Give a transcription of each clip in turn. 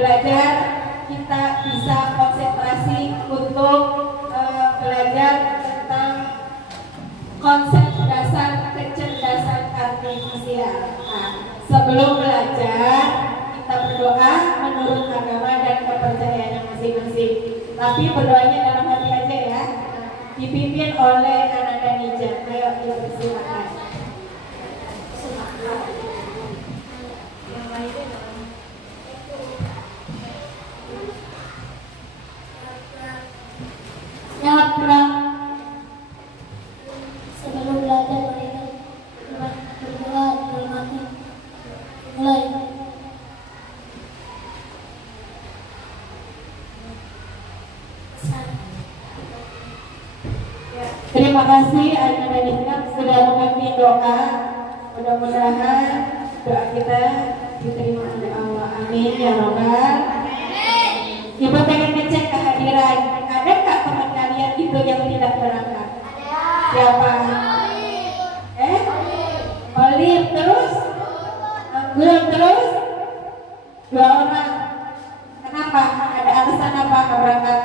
belajar kita bisa konsentrasi untuk belajar tentang konsep dasar kecerdasan artifisial. Nah, sebelum belajar kita berdoa menurut agama dan kepercayaan masing-masing. Tapi berdoanya dalam hati aja ya. Dipimpin oleh Ananda Nija. Ayo dipersilakan. Nyapra. Sebelum belajar mereka berdoa dalam hati. Mulai. Terima kasih Ananda Nija sudah memimpin doa. Mudah-mudahan doa kita diterima oleh Allah. Amin ya Rabbal. Ibu pengen ngecek kehadiran. Ada nggak teman kalian itu yang tidak berangkat? Siapa? Olive terus? Anggun terus? 2 orang. Kenapa? Ada alasan apa nggak berangkat?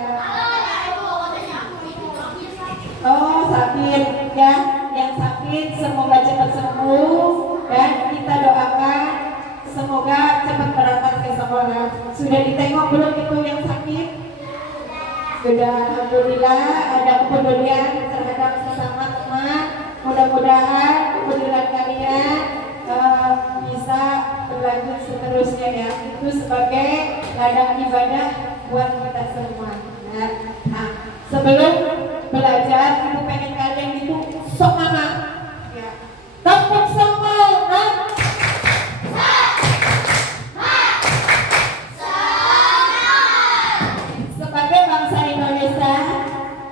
Oh, sakit ya. Yang sakit semoga cepat sembuh dan kita doakan semoga cepat berangkat ke sekolah. Sudah ditengok belum itu yang sakit? Sudah, alhamdulillah ada kepedulian terhadap sesama teman. Mudah-mudahan kepedulian kalian bisa berlanjut seterusnya ya. Itu sebagai ladang ibadah buat kita semua. Nah, sebelum belajar, ibu pengen kalian itu semangat. Ya. Tepuk semangat. Sebagai bangsa Indonesia,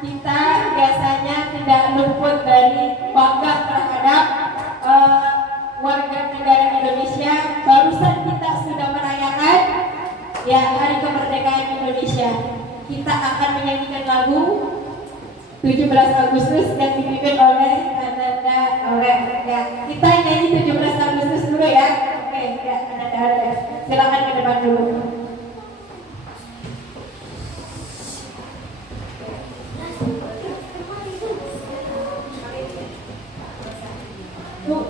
kita biasanya tidak luput dari bangga terhadap warga negara Indonesia. Barusan kita sudah merayakan ya Hari Kemerdekaan Indonesia. Kita akan menyanyikan lagu 17 Agustus yang dipimpin oleh Ananda Orek. Ya, kita nyanyi 17 Agustus dulu ya. Oke, ya Ananda Orek. Silakan ke depan dulu.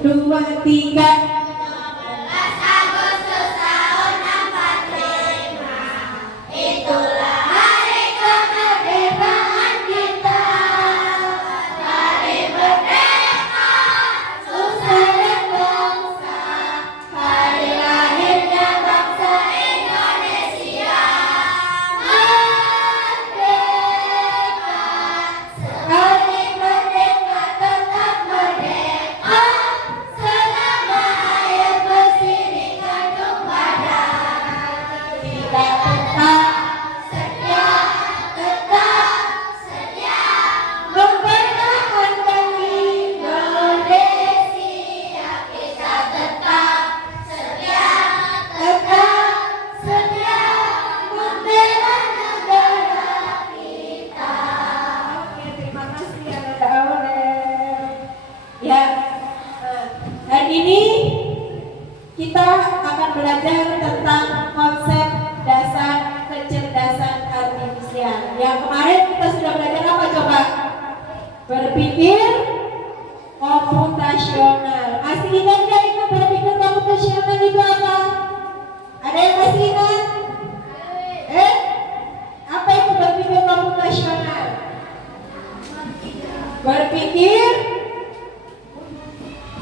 2, 3. Belajar tentang konsep dasar kecerdasan artifisial. Yang kemarin kita sudah belajar apa coba? Berpikir komputasional. Masih ingat nggak itu berpikir komputasional itu apa? Ada yang masih ingat? Apa itu berpikir komputasional? Berpikir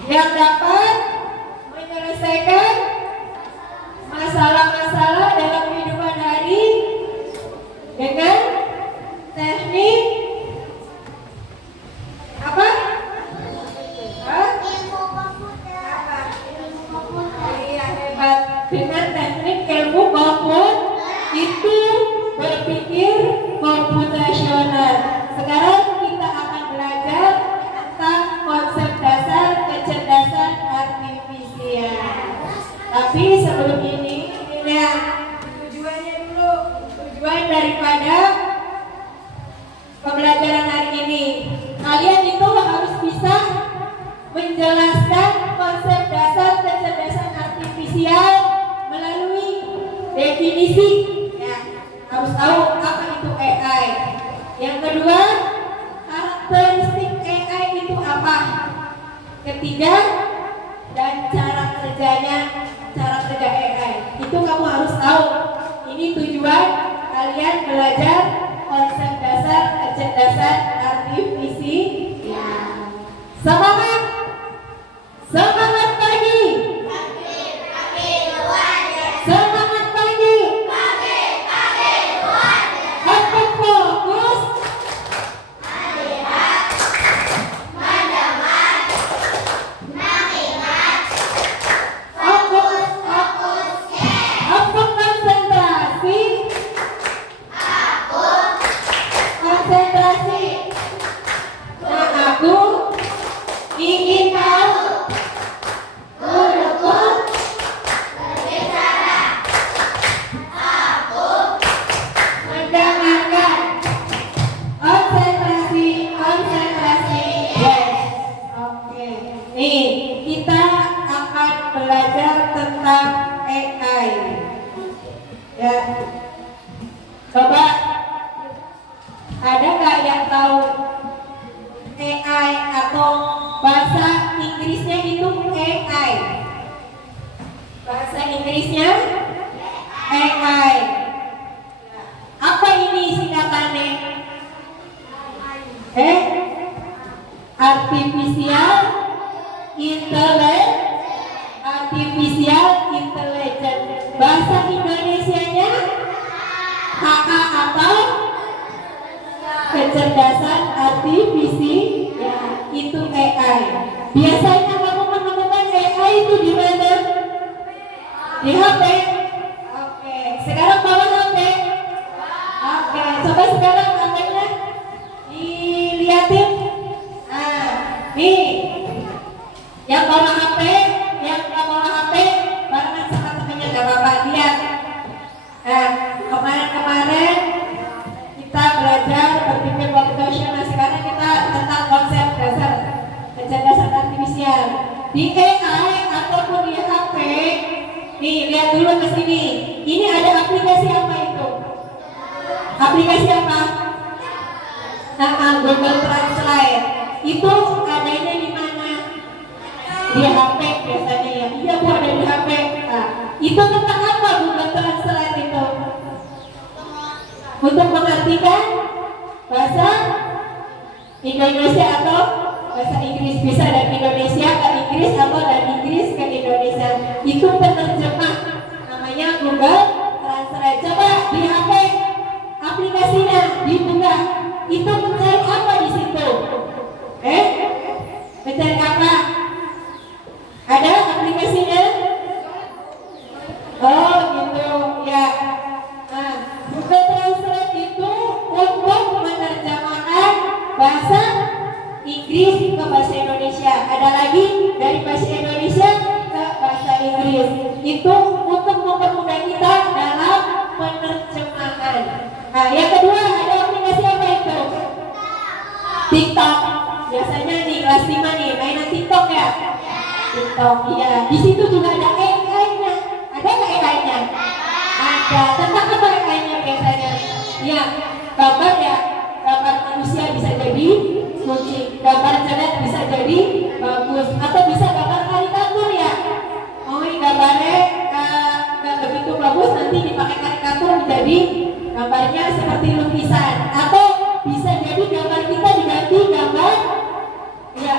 yang dapat menyelesaikan masalah-masalah dalam kehidupan hari dengan teknik apa? Ilmu komputer. Iya, hebat. Dengan teknik ilmu definisi, ya harus tahu apa itu AI. Yang kedua, karakteristik AI itu apa. Ketiga, dan cara kerja AI itu kamu harus tahu. Ini tujuan kalian belajar konsep dasar kecerdasan artifisial. Semangat, semangat pagi. Semangat pagi. Apa fokus? Apa konsentrasi? Konsentrasi. Nah, aku ingin tahu guruku mendengarkan. Konsentrasi, konsentrasi. Yes. Oke. Nih, kita akan belajar tentang AI. Ya. Coba ada nggak yang tahu AI atau bahasa Inggrisnya itu AI? Bahasa Inggrisnya AI. Apa ini singkatannya? Artificial Intelligence. Bahasa Indonesianya HA atau kecerdasan artifisial, ya, itu AI. Biasanya kamu menemukan AI itu di mana? Di HP. Oke, sekarang bawa HP. Oke, coba sekarang HP-nya dilihatin. Nah, nih, yang bawa HP, yang nggak bawa HP, barengan sama temennya nggak apa-apa, lihat. Nah, kemarin kita belajar berpikir computational. Sekarang kita tentang konsep dasar kecerdasan artifisial. Di AI ataupun di HP, nih lihat dulu ke sini. Ini ada aplikasi apa itu? Aplikasi apa? Google Translate. Itu adanya di mana? Di HP biasanya ya. Iya Bu, ada di HP. Nah, itu tentang apa Google Translate itu? Untuk mengartikan bahasa Indonesia atau bahasa Inggris. Bisa dari Indonesia ke Inggris atau dari Inggris ke Indonesia. Itu penerjemah, namanya Google Translate. Coba di HP aplikasinya dibuka. Itu mencari apa di situ? Mencari apa? Ada aplikasinya? Oh gitu ya. Nah, Google Translate itu untuk menerjemahkan bahasa Inggris ke bahasa Indonesia. Ada lagi dari bahasa Indonesia ke bahasa Inggris. Itu untuk mempermudah kita dalam penerjemahan. Nah, yang kedua ada aplikasi apa itu? TikTok. Biasanya di kelas 5 nih mainan TikTok ya. TikTok, iya. Di situ juga ada AI-nya. Ada nggak AI-nya? Ada. Tentang apa AI-nya biasanya? Ya, gambar ya. Gambar manusia bisa jadi kucing. Gambar cerdas bisa jadi bagus. Atau bisa gambar karikatur ya. Oh, ini gambarnya nggak begitu bagus, nanti dipakai karikatur menjadi gambarnya seperti lukisan. Atau bisa jadi gambar kita diganti gambar ya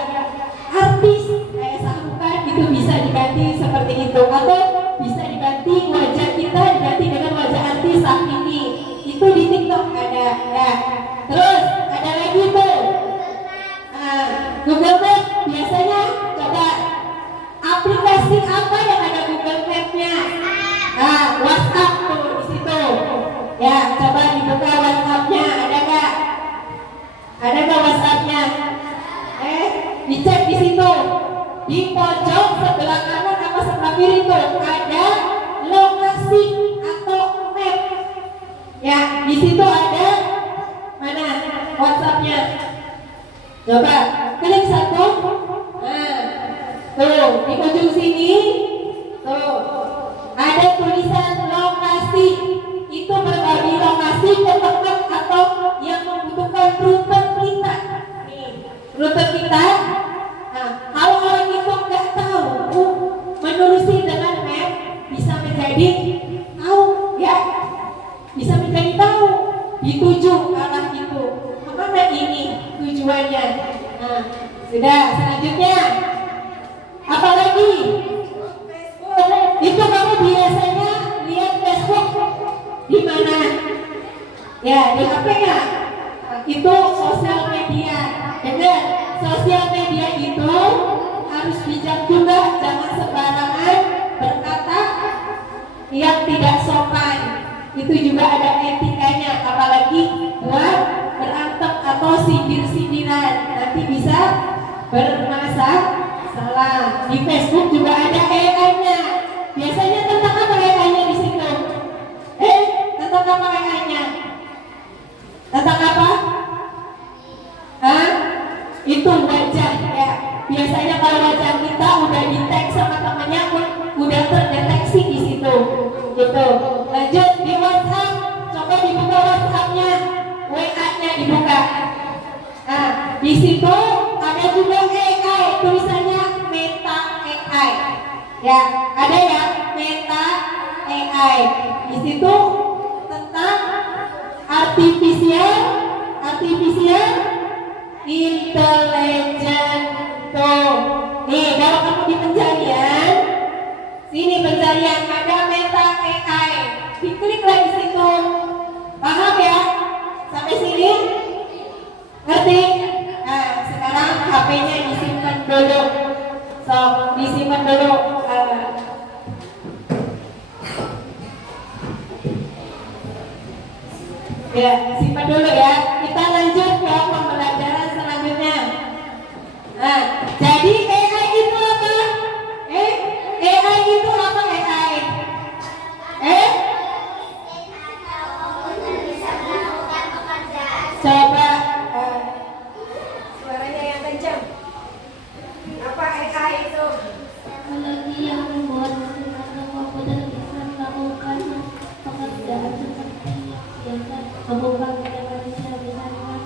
artis kayak Sarukan, itu bisa diganti seperti itu. Atau bisa diganti wajah kita diganti dengan wajah artis saat ini. Itu di TikTok ada ya. Terus ada lagi tuh Google Maps. Biasanya coba aplikasi apa yang ada Google Map-nya? Nah, WhatsApp tuh di situ. Ya, coba dibuka WhatsApp-nya, ada nggak? Ada nggak WhatsApp-nya? Dicek di situ. Di pojok sebelah kanan apa sebelah kiri tuh ada lokasi atau map. Ya, di situ ada mana WhatsApp-nya? Coba klik satu. Nah, tuh di ujung sini tuh ada tulisan lokasi dituju ke arah itu. Kemana ini tujuannya? Nah, sudah. Selanjutnya apa lagi? Itu kamu biasanya lihat Facebook di mana? Ya, di HP ya. Itu sosial media. Dengar, sosial media itu harus bijak juga, jangan sembarangan berkata yang tidak sopan. Itu juga ada etikanya, apalagi buat berantem atau sindir-sindiran, nanti bisa bermasalah. Di Facebook juga ada AI-nya. Biasanya tentang apa AI-nya di situ? Tentang apa AI-nya? Tentang apa? Itu wajah ya. Biasanya kalau wajah kita udah di-tag sama temannya, udah terdeteksi di situ. Gitu. Lanjut di WhatsApp, coba dibuka WhatsApp-nya, WA-nya dibuka. Nah, di situ ada juga AI, tulisannya Meta AI. Ya, ada ya Meta AI. Di situ tentang artificial intelligence. Tuh, nih kalau kamu di pencarian, sini pencarian ada Meta AI, diklik lagi situ. Paham ya? Sampai sini? Ngerti? Nah, sekarang HP-nya disimpan dulu. So, disimpan dulu. Ya, simpan dulu ya. Kita lanjut ke pembelajaran selanjutnya. Nah, jadi AI itu apa? AI itu apa AI? Coba suaranya yang kencang. Apa AI itu? Teknologi yang membuat mesin atau komputer bisa melakukan pekerjaan seperti biasa, membuka kerja manusia, misalnya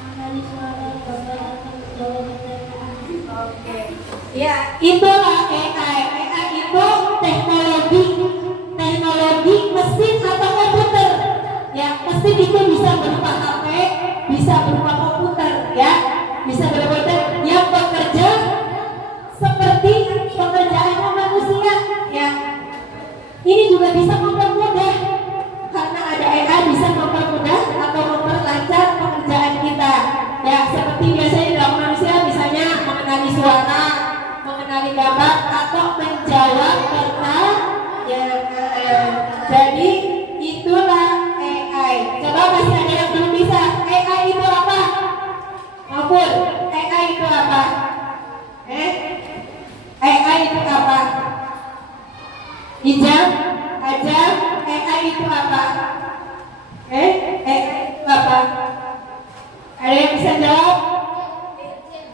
mengenali suara, gambar, atau menjawab pertanyaan. Oke. Ya, itulah AI. AI itu teknologi mesin atau komputer. Ya, mesin itu bisa berupa HP, bisa berupa komputer, ya, bisa berupa komputer yang bekerja seperti pekerjaannya manusia. Ya, ini juga bisa mempermudah karena ada AI bisa mempermudah atau memperlancar pekerjaan kita. Ya, seperti biasanya dalam manusia, misalnya mengenali suara, mengenali gambar, atau menjawab pertanyaan. Jadi itulah AI. Coba masih ada yang belum bisa. AI itu apa? Maupun AI itu apa? AI itu apa? Ijam, Ajam, AI itu apa? AI itu apa? Ada yang bisa jawab?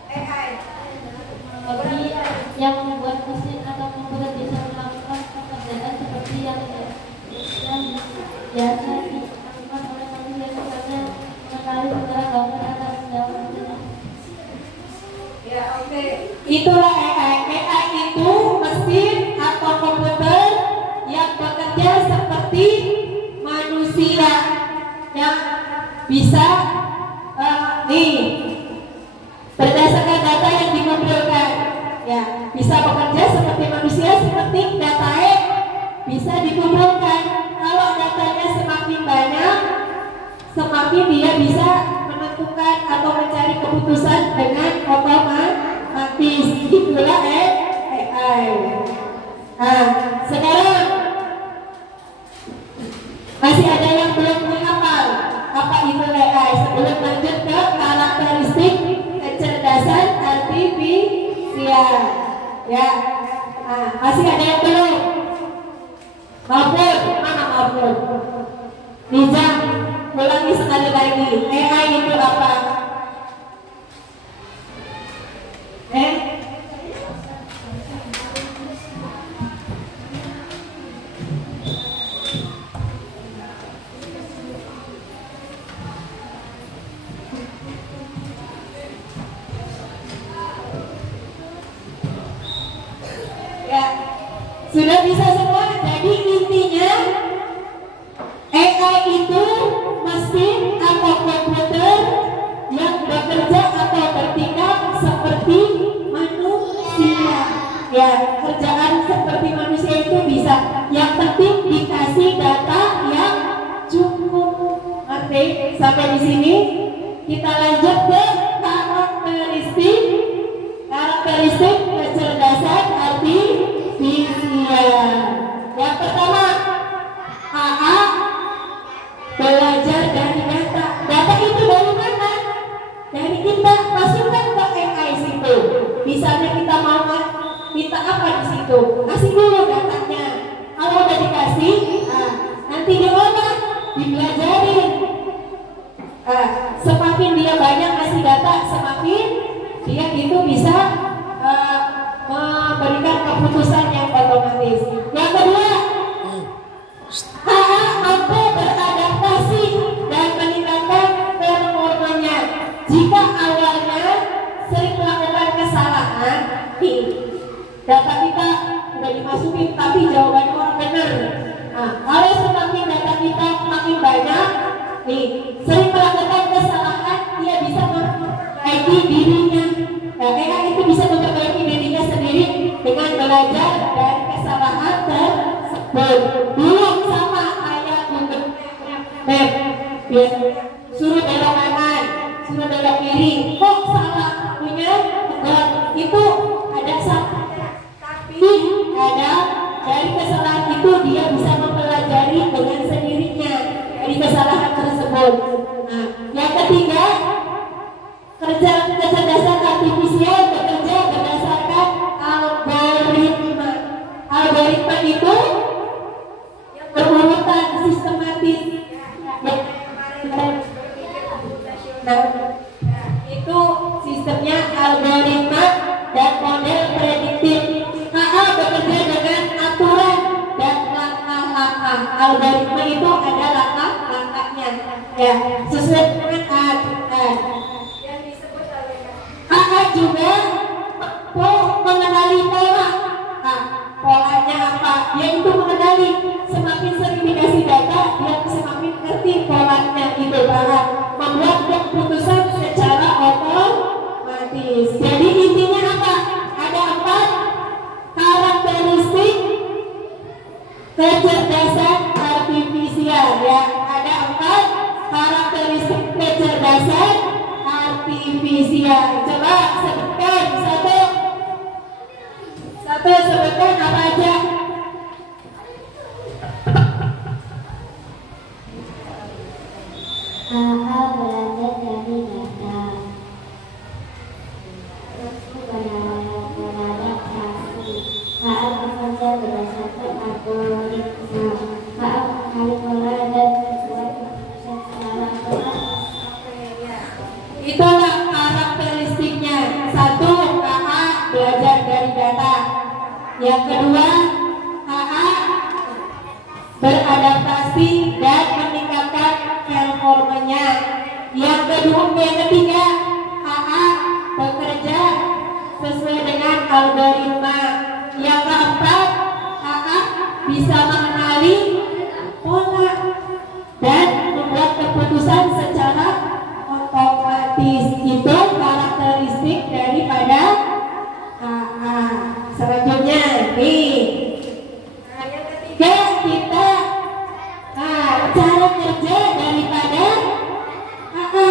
AI. Teknologi yang membuat mesin atau komputer bisa melakukan pekerjaan seperti yang biasa dilakukan oleh manusia, misalnya mengenali suara, gambar, atau menjawab pertanyaan. Ya, oke. Itulah AI. AI itu mesin atau komputer yang bekerja seperti manusia, yang bisa nih berdasarkan data yang dikumpulkan, ya, bisa bekerja seperti manusia, seperti data bisa dikumpulkan. Kalau datanya semakin banyak, semakin dia bisa menentukan atau mencari keputusan dengan otomatis. Itulah AI. Nah, sekarang masih ada yang belum menghafal apa itu AI. Sebelum lanjut ke karakteristik kecerdasan artifisial, ya. Nah, masih ada yang belum? Maupun mana maupun? Nizam, ulangi sekali lagi. AI itu apa? Ya, sudah bisa semua. Jadi intinya AI itu mesin Oke, sampai di sini kita lanjut ke karakteristik kecerdasan artifisial. Yang pertama, AA belajar dari data. Data itu dari mana? Dari kita masukkan ke AI situ. Misalnya kita mau minta apa di situ, kasih dulu datanya. Kalau udah dikasih, nanti diolah, dipelajarin. Semakin dia banyak kasih data, semakin dia itu bisa memberikan keputusan yang otomatis. Yang kedua, AA mampu beradaptasi dan meningkatkan performanya. Jika awalnya sering melakukan kesalahan, data kita udah dimasukin tapi jawabannya orang benar. Kalau semakin data kita makin banyak, sering melakukan kesalahan, dia bisa memperbaiki dirinya. AI itu bisa memperbaiki dirinya sendiri dengan belajar dari kesalahan tersebut. Dulu sama kayak Google Map, suruh belok kanan, suruh belok kiri, kok salah punya itu ada salah, tapi ada dari kesalahan itu dia bisa mempelajari dengan sendirinya dari kesalahan tersebut. Yang ketiga, kecerdasan artifisial bekerja berdasarkan algoritma. Algoritma itu yang berurutan sistematis. Itu sistemnya algoritma dan model prediktif. AA bekerja dengan aturan dan langkah-langkah. Algoritma itu ada langkah-langkahnya, sesuai dengan aturan. AA juga mengenali pola. Polanya apa? Dia itu mengenali. Semakin sering dikasih data, dia semakin ngerti polanya itu paham. Membuat keputusan secara otomatis. Jadi intinya apa? Ada 4 karakteristik kecerdasan artifisial. Ada 4 karakteristik kecerdasan artifisial. Coba sebutkan satu sebutkan apa aja? AA belajar dari data. Beradaptasi. AA bekerja berdasarkan algoritma. AA mengenali pola dan membuat keputusan secara otomatis. Itulah karakteristiknya. 1, AA belajar dari data. Yang kedua, AA beradaptasi dan meningkatkan performanya. Yang ketiga, AA bekerja sesuai dengan algoritma. Yang keempat, AA bisa mengenali pola dan membuat keputusan secara otomatis. Itu karakteristik daripada AA. Selanjutnya, yang ketiga kita cara kerja daripada AA.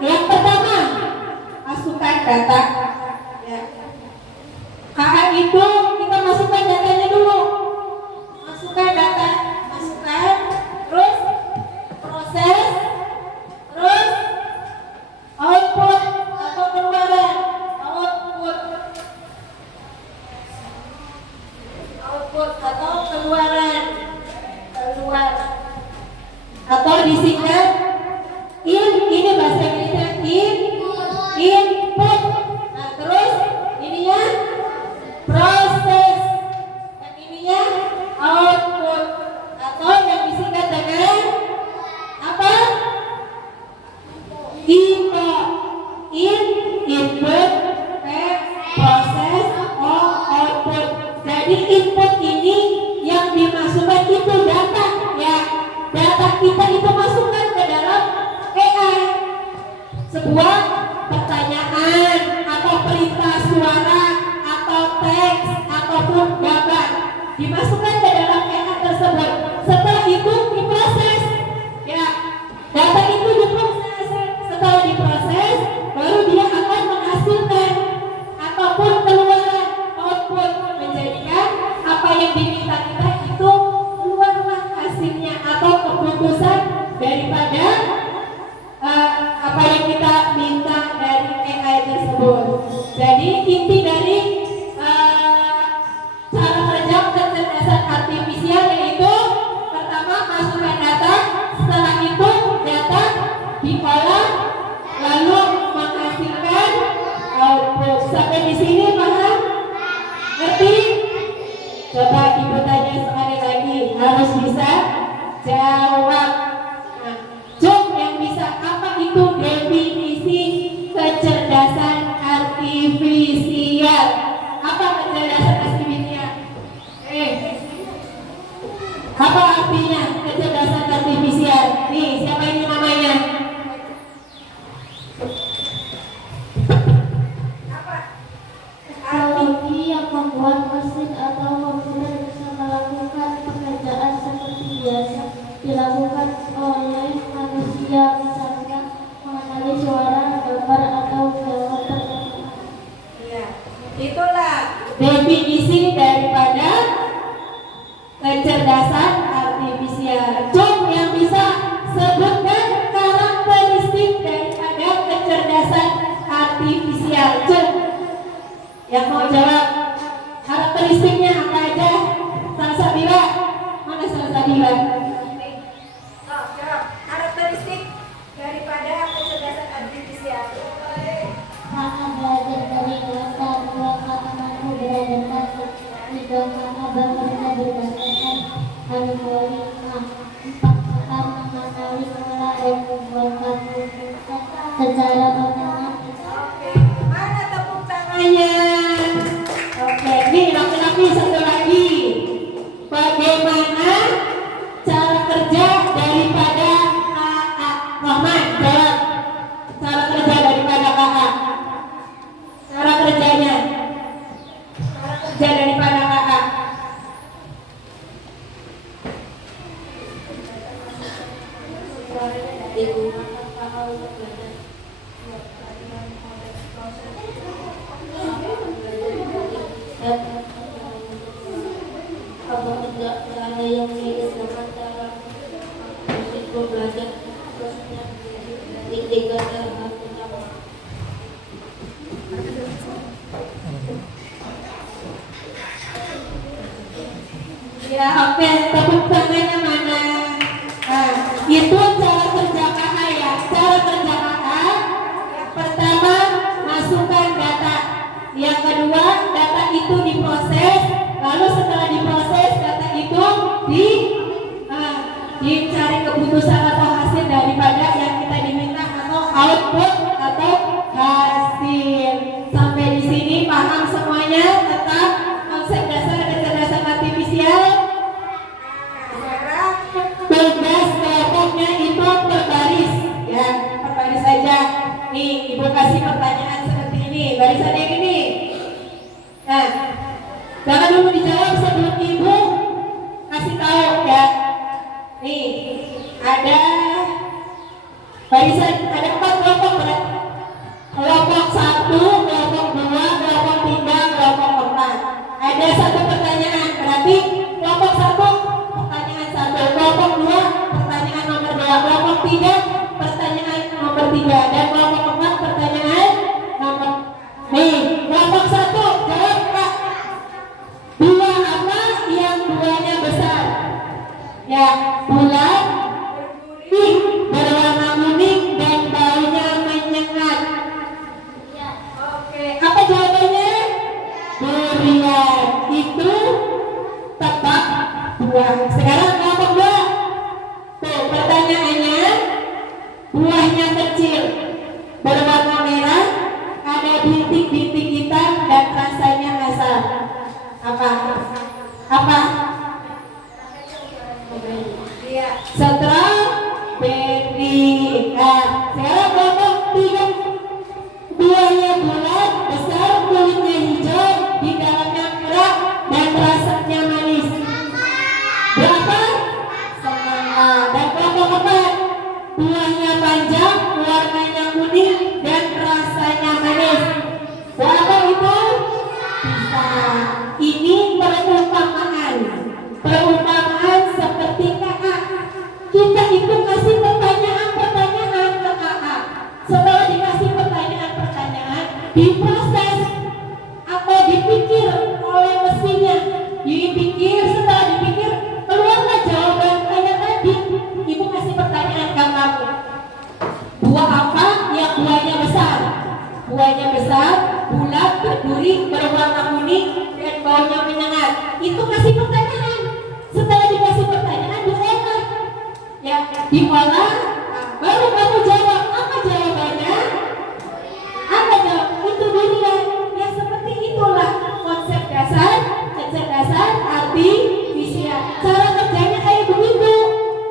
Yang pertama, masukkan data. AA itu kita masukkan datanya dulu. Masukkan data, terus proses, terus output atau keluaran. Output atau keluaran. Atau disingkat ini bahasa Inggrisnya input. Terus ininya proses, dan ininya output, atau yang disingkat dengan apa? Input, proses, output. Jadi input ini yang dimasukkan itu data, data kita itu masukkan ke dalam AI. Sebuah pertanyaan atau perintah suara atau teks ataupun gambar dimasukkan ke dalam AI tersebut. Setelah itu diproses. Data itu diolah lalu menghasilkan output. Sampai di sini paham? Ngerti? Coba ibu tanya sekali lagi, harus bisa jawab. Nah, Jom yang bisa, apa itu definisi kecerdasan artifisial? Apa kecerdasan artifisial? Apa artinya kecerdasan artifisial? Nih, siapa ini namanya? Teknologi yang membuat mesin atau komputer bisa melakukan pekerjaan seperti biasa dilakukan oleh manusia, misalnya mengenali suara, gambar, atau gambar tertentu. Ya, itulah definisi daripada kecerdasan artifisial. Jom yang bisa sebutkan karakteristik daripada kecerdasan artifisial. Jom yang mau jawab karakteristiknya apa aja? Salsabila, mana Salsabila? Jawab karakteristik daripada kecerdasan artifisial. Maka belajar dari data, dua kata mampu berdasarkan tiga kata bekerja berdasarkan algoritma, empat kata mengenali pola dan membuat keputusan secara otomatis. Oke, mana tepuk tangannya? Oke, nih laki-laki satu lagi. Bagaimana cara kerja daripada KA? Rahman, jawab. Cara kerja daripada KA. Cara kerjanya. Cara kerja daripada KA. Apa tidak cara yang mirip dengan cara musik belajar prosesnya dari tiga tahap utama. Ya, oke, tepuk tangannya mana? Nah, itu cara kerja KA ya. Cara kerja KA yang pertama masukkan data. Yang kedua, data itu diproses. Lalu setelah diproses, data itu dicari keputusan atau hasil daripada yang kita diminta atau output atau hasil. Sampai di sini paham semuanya tentang konsep dasar kecerdasan artifisial? Sekarang tugas kelompoknya itu per baris, ya, per baris saja. Nih, ibu kasih pertanyaan seperti ini, barisan yang ini. Nah, jangan dulu dijawab sebelum ibu kasih tahu ya. Nih, ada barisan, ada 4 kelompok berarti. Kelompok 1, kelompok 2, kelompok 3, kelompok 4. Ada 1 pertanyaan, berarti kelompok 1 pertanyaan 1, kelompok 2 pertanyaan nomor 2, kelompok 3 pertanyaan nomor 3, dan kelompok 4 pertanyaan nomor. Nih, kelompok 1 jawab Kak. Buah apa yang buahnya besar? Ya, bulat, berwarna kuning dan baunya menyengat. Oke, apa jawabannya? Durian. Itu tebak buah. Sekarang kelompok 2. Tuh, pertanyaannya, buahnya kecil, berwarna merah, ada bintik-bintik hitam dan rasanya asam. Apa? Apa? Iya, strawberry. Nah, sekarang kelompok 3. Buahnya bulat, besar, kulitnya hijau, di dalamnya merah dan rasanya manis. Berapa? Semangka. Dan kelompok 4. Buahnya panjang, warnanya kuning dan rasanya manis. Berapa itu? Pisang. Ini perumpamaan. Perumpamaan seperti kakak. Kita itu kasih pertanyaan-pertanyaan ke kakak. Setelah dikasih pertanyaan-pertanyaan, diproses atau dipikir oleh mesinnya. Dipikir, setelah dipikir, keluarlah jawaban tanya tadi. Ibu kasih pertanyaan ke kamu. Buahnya besar, bulat, berduri, berwarna kuning, dan baunya menyengat. Itu kasih pertanyaan. Setelah dikasih pertanyaan, diolah. Ya, diolah. Baru kamu jawab. Apa jawabannya? Apa jawab? Itu durian. Ya seperti itulah konsep dasar kecerdasan artifisial. Cara kerjanya kayak begitu.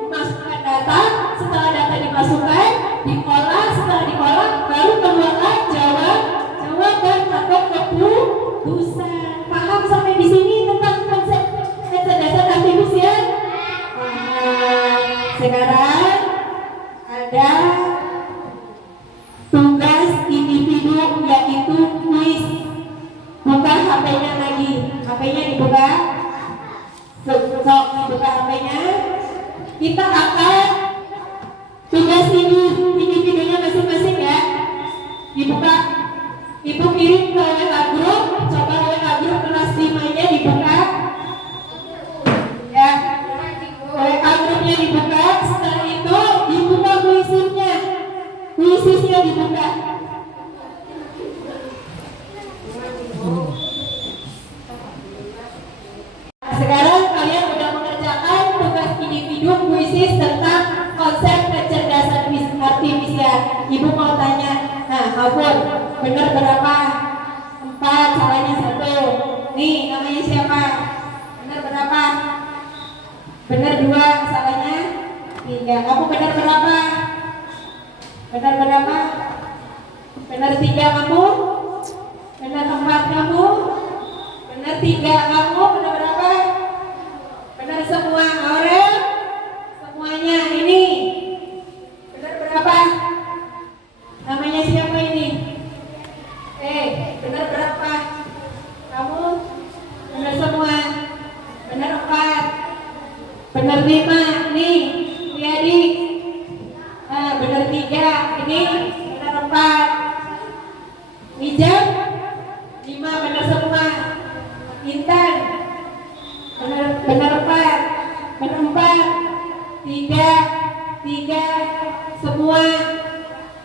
Dimasukkan data, setelah data dimasukkan, diolah, setelah diolah, baru keluarlah jawaban atau keputusan. Paham sampai di sini tentang konsep kecerdasan artifisial? Paham. Sekarang ada tugas individu yaitu kuis. Buka HP-nya lagi. HP-nya dibuka. Sok dibuka HP-nya. Kita akan tugas ini individunya masing-masing ya. Dibuka. Ibu kirim ke WA group. Coba WA group kelas 5-nya dibuka. Ya. WA grupnya dibuka. Setelah itu dibuka kuisisnya. Kuisisnya dibuka. Sekarang kalian sudah mengerjakan tugas individu kuisis tentang konsep kecerdasan artifisial. Ibu mau tanya, nah Afur, benar berapa? 4, salahnya 1. Nih, namanya siapa? Benar berapa? Benar 2, salahnya 3. Kamu benar berapa? Benar berapa? Benar 3 kamu? Benar 4 kamu? Benar 3 kamu? Benar berapa? Benar semua Aurel? Semuanya ini? Benar berapa? Namanya siapa ini? Benar berapa? Kamu? Benar semua? Benar 4? Benar 5? Nih, adik. Benar 3? Ini? Benar 4? Hijab? 5 benar semua? Intan? Benar 4? Benar 4? 3 semua?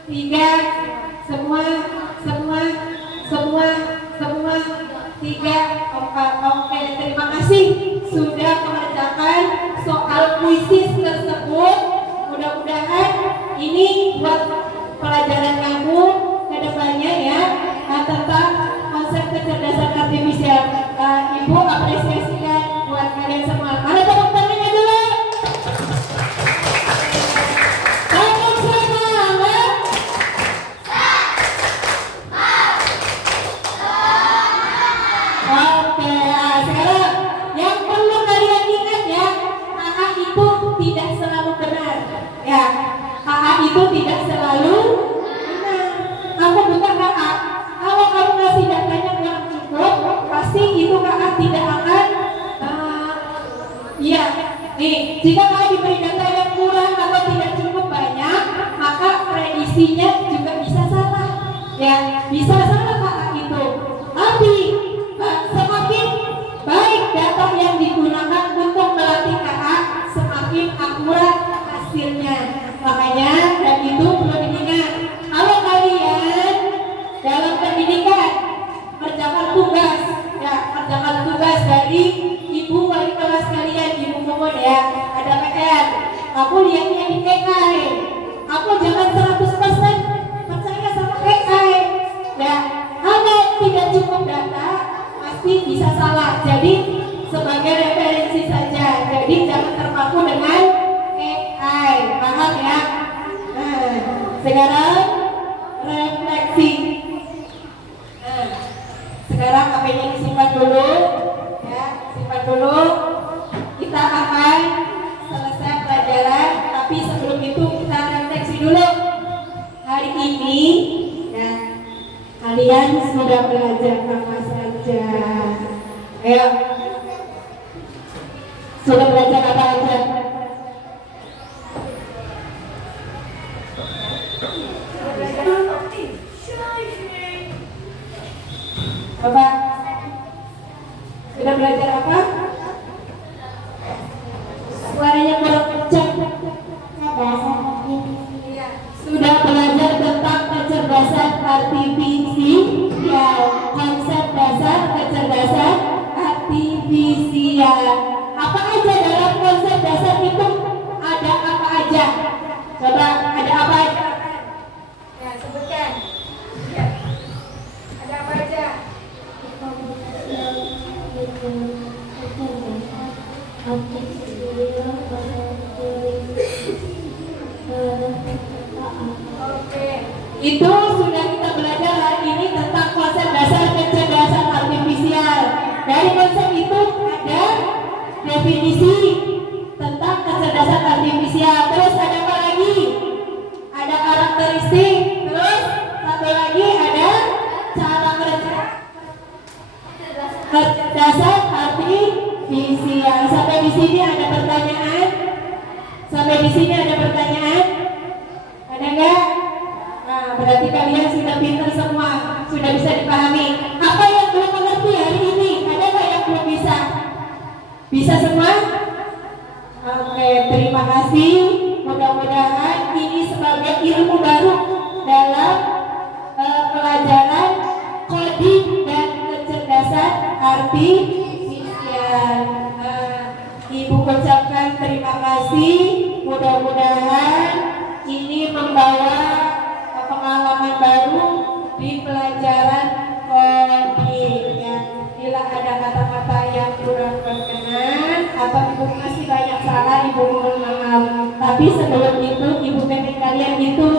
3 semua? 3 4. Oke, terima kasih sudah mengerjakan soal kuisis tersebut. Mudah-mudahan ini buat pelajaran kamu ke depannya ya, tentang konsep kecerdasan artifisial. Ibu apresiasikan buat kalian semua. Mana tepuk tangannya dulu? Tepuk semangat. Oke, sekarang yang perlu kalian ingat ya, AA itu tidak selalu benar. Ya, AA itu tidak selalu benar. Aku bukan AA. Kalau kamu ngasih datanya kurang cukup, pasti itu kakak tidak akan iya. Nih, jika kakak diberi data yang kurang atau tidak cukup banyak, maka prediksinya juga bisa salah. Ya, bisa salah kakak itu. Tapi semakin baik data yang digunakan untuk melatih kakak, semakin akurat hasilnya. Makanya dan itu perlu diingat. Kalau kalian dalam pendidikan kerjakan tugas, ya kerjakan tugas dari ibu wali kelas kalian, ibu Momon ya, ada PR. Aku lihatnya di AI. Aku jangan 100% percaya sama AI. Ya, kalau tidak cukup data pasti bisa salah. Jadi sebagai referensi saja. Jadi jangan terpaku dengan AI. Paham ya? Nah, sekarang refleksi. Sekarang HP-nya disimpan dulu, ya, simpan dulu. Kita akan selesai pelajaran, tapi sebelum itu kita refleksi dulu. Hari ini, ya, kalian sudah belajar apa saja? Ayo, sudah belajar apa aja? Bapak, sudah belajar apa? Suaranya kurang kencang. Sudah belajar tentang kecerdasan artifisial. aja? Coba ada apa aja? Ya, sebutkan. Ya. Ada apa aja? Oke, itu sudah kita belajar hari ini tentang konsep dasar kecerdasan artifisial. Dari konsep itu ada definisi tentang kecerdasan artifisial. Terus ada apa lagi? Ada karakteristik. Terus satu lagi ada cara kerja kecerdasan artifisial. Sampai di sini ada pertanyaan? Sampai di sini ada pertanyaan? Ada enggak? Nah, berarti kalian sudah pintar semua, sudah bisa dipahami. Apa yang belum mengerti hari ini? Ada nggak yang belum bisa? Bisa semua? Oke, terima kasih. Mudah-mudahan ini sebagai ilmu baru dalam pelajaran coding dan kecerdasan artifisial. Ibu ucapkan terima kasih. Mudah-mudahan ini membawa pengalaman baru di pelajaran coding ya. Bila ada kata-kata yang kurang berkenan atau ibu masih banyak salah, ibu mohon maaf. Tapi sebelum itu ibu pengen kalian itu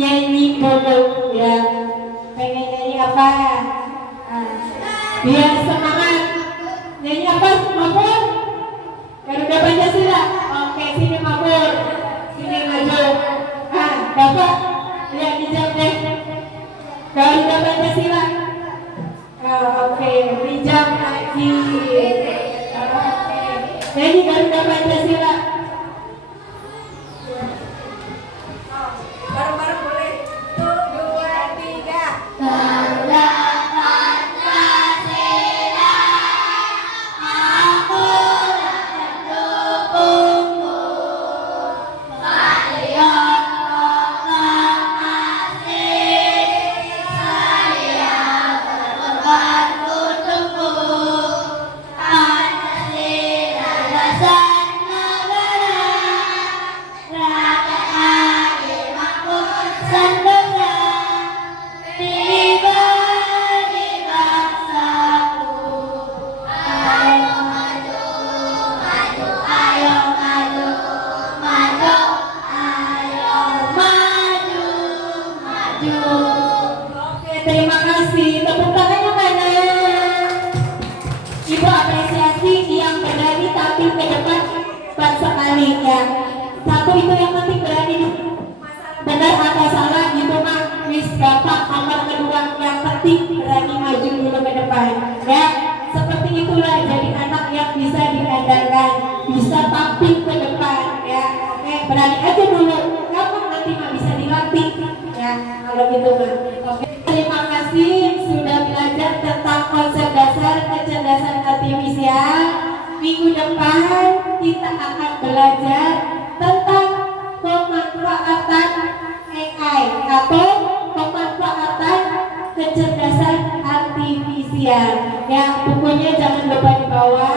nyanyi dulu ya. Pengen nyanyi apa? Biar semangat. Nyanyi apa? Mabur? Garuda Pancasila. Oke, sini Mabur. Sini maju. Bapak lihat hijab deh. Garuda Pancasila. Oke, hijab lagi. Nyanyi Garuda Pancasila. Bareng-bareng boleh. 1, 2, 3. Garuda Pancasila, aku mendukungmu. Kalian proklamasi, saya berkorban untukmu. Pancasila dasar negara, rakyat adil makmur sempurna. Pribadi bangsaku, ayo maju, maju, ayo maju, maju, ayo maju, maju. Oke, terima kasih. Tepuk tangannya mana? Ibu apresiasi yang berani tampil ke depan cepat sekali ya. Satu itu yang penting berani benar atau salah itu mah wis bapak nomor kedua, yang penting berani maju dulu ke depan ya. Seperti itulah jadi anak yang bisa diandalkan, bisa tampil ke depan ya. Oke, berani aja dulu, gampang nanti mah bisa dilatih ya kalau gitu mah. Oke, terima kasih sudah belajar tentang konsep dasar kecerdasan artifisial. Minggu depan kita akan belajar tentang pemanfaatan AI atau pemanfaatan kecerdasan artifisial. Ya, bukunya jangan lupa dibawa.